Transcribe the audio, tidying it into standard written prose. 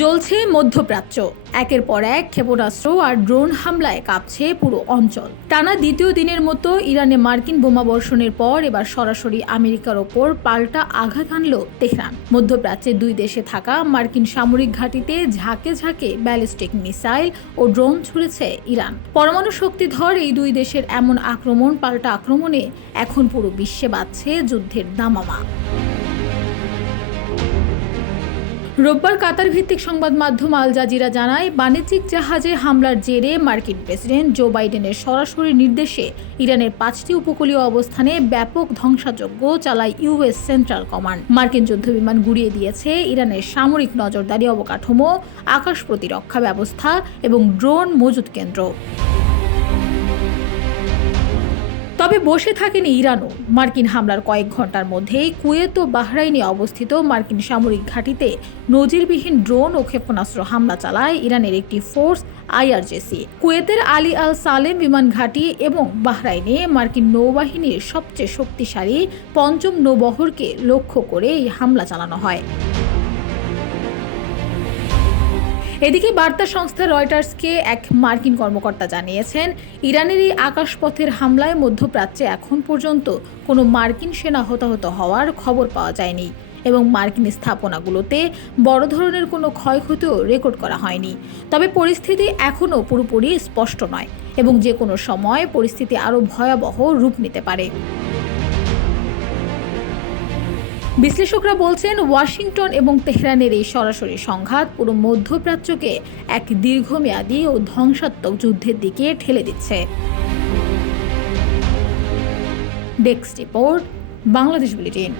জ্বলছে মধ্যপ্রাচ্য। একের পর এক ক্ষেপণাস্ত্র আর ড্রোন হামলায় কাঁপছে পুরো অঞ্চল। টানা দ্বিতীয় দিনের মতো ইরানে মার্কিন বোমা বর্ষণের পর এবার সরাসরি আমেরিকার ওপর পাল্টা আঘাত হানল তেহরান। মধ্যপ্রাচ্যের দুই দেশে থাকা মার্কিন সামরিক ঘাঁটিতে ঝাঁকে ঝাঁকে ব্যালিস্টিক মিসাইল ও ড্রোন ছুড়েছে ইরান। পরমাণু শক্তিধর এই দুই দেশের এমন আক্রমণ পাল্টা আক্রমণে এখন পুরো বিশ্বে বাজছে যুদ্ধের দামামা। রোববার কাতার ভিত্তিক সংবাদ মাধ্যম আল জাজিরা জানায়, বাণিজ্যিক জাহাজে হামলার জেরে মার্কিন প্রেসিডেন্ট জো বাইডেনের সরাসরি নির্দেশে ইরানের 5টি উপকূলীয় অবস্থানে ব্যাপক ধ্বংসাযজ্ঞ চালায় ইউএস সেন্ট্রাল কমান্ড। মার্কিন যুদ্ধবিমান গুড়িয়ে দিয়েছে ইরানের সামরিক নজরদারি অবকাঠামো, আকাশ প্রতিরক্ষা ব্যবস্থা এবং ড্রোন মজুত কেন্দ্র। তবে বসে থাকেনি ইরানও। মার্কিন হামলার কয়েক ঘন্টার মধ্যেই কুয়েত ও বাহরাইনে অবস্থিত মার্কিন সামরিক ঘাঁটিতে নজিরবিহীন ড্রোন ও ক্ষেপণাস্ত্র হামলা চালায় ইরানের একটি ফোর্স আইআরজিসি। কুয়েতের আলী আল সালেম বিমান ঘাঁটি এবং বাহরাইনে মার্কিন নৌবাহিনীর সবচেয়ে শক্তিশালী 5ম নৌবহরকে লক্ষ্য করে এই হামলা চালানো হয়। এদিকে বার্তা সংস্থা রয়টার্সকে এক মার্কিন কর্মকর্তা জানিয়েছেন, ইরানের এই আকাশপথের হামলায় মধ্যপ্রাচ্যে এখন পর্যন্ত কোনো মার্কিন সেনা হতাহত হওয়ার খবর পাওয়া যায়নি এবং মার্কিন স্থাপনাগুলোতে বড় ধরনের কোনো ক্ষয়ক্ষতিও রেকর্ড করা হয়নি। তবে পরিস্থিতি এখনও পুরোপুরি স্পষ্ট নয় এবং যে কোনো সময় পরিস্থিতি আরও ভয়াবহ রূপ নিতে পারে। বিশ্লেষকরা বলছেন, ওয়াশিংটন এবং তেহরানের এই সরাসরি সংঘাত পুরো মধ্যপ্রাচ্যকে এক দীর্ঘমেয়াদী ও ধ্বংসাত্মক যুদ্ধের দিকে ঠেলে দিচ্ছে। Desk report, Bangladesh bulletin.